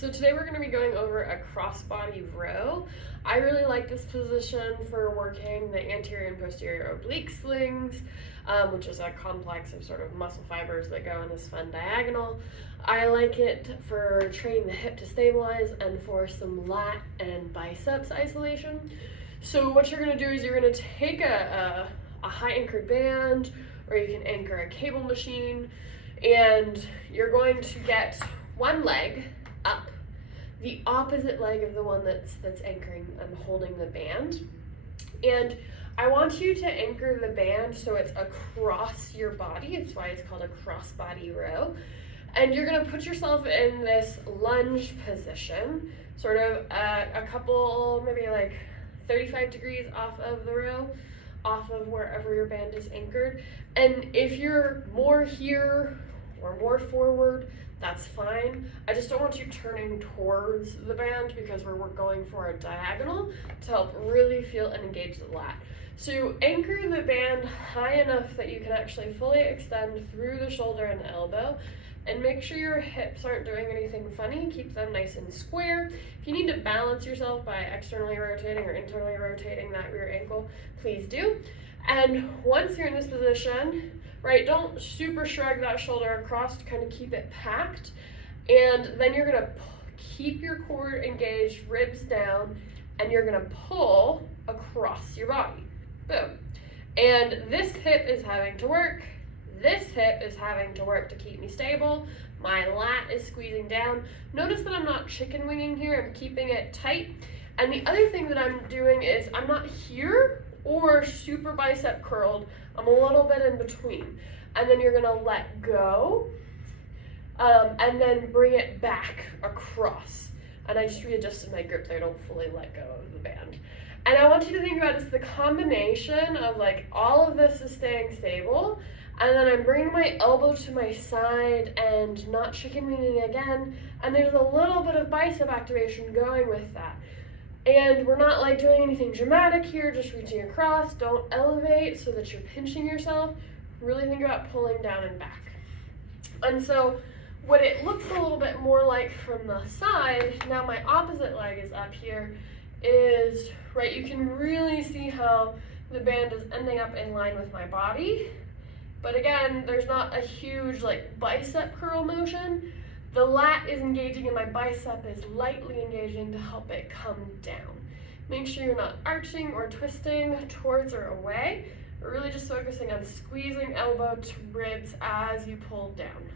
So today we're going to be going over a crossbody row. I really like this position for working the anterior and posterior oblique slings, which is a complex of sort of muscle fibers that go in this fun diagonal. I like it for training the hip to stabilize and for some lat and biceps isolation. So what you're going to do is you're going to take a high anchored band, or you can anchor a cable machine, and you're going to get one leg up, the opposite leg of the one that's anchoring and holding the band. And I want you to anchor the band so it's across your body. It's why it's called a crossbody row. And you're gonna put yourself in this lunge position, sort of a couple, maybe like 35 degrees off of the row, off of wherever your band is anchored. And if you're more here or more forward, that's fine. I just don't want you turning towards the band because we're going for a diagonal to help really feel and engage the lat. So anchor the band high enough that you can actually fully extend through the shoulder and the elbow, and make sure your hips aren't doing anything funny. Keep them nice and square. If you need to balance yourself by externally rotating or internally rotating that rear ankle, please do. And once you're in this position, right, don't super shrug that shoulder across to kind of keep it packed. And then you're gonna keep your core engaged, ribs down, and you're gonna pull across your body. Boom. And this hip is having to work. This hip is having to work to keep me stable. My lat is squeezing down. Notice that I'm not chicken winging here. I'm keeping it tight. And the other thing that I'm doing is I'm not here or super bicep curled. I'm a little bit in between. And then you're gonna let go and then bring it back across. And I just readjusted my grip there. I don't fully let go of the band. And I want you to think about it's the combination of like all of this is staying stable, and then I'm bringing my elbow to my side and not chicken winging again. And there's a little bit of bicep activation going with that. And we're not like doing anything dramatic here, just reaching across. Don't elevate so that you're pinching yourself. Really think about pulling down and back. And so what it looks a little bit more like from the side, now my opposite leg is up here, is, right, you can really see how the band is ending up in line with my body. But again, there's not a huge like bicep curl motion. The lat is engaging and my bicep is lightly engaging to help it come down. Make sure you're not arching or twisting towards or away. We're really just focusing on squeezing elbow to ribs as you pull down.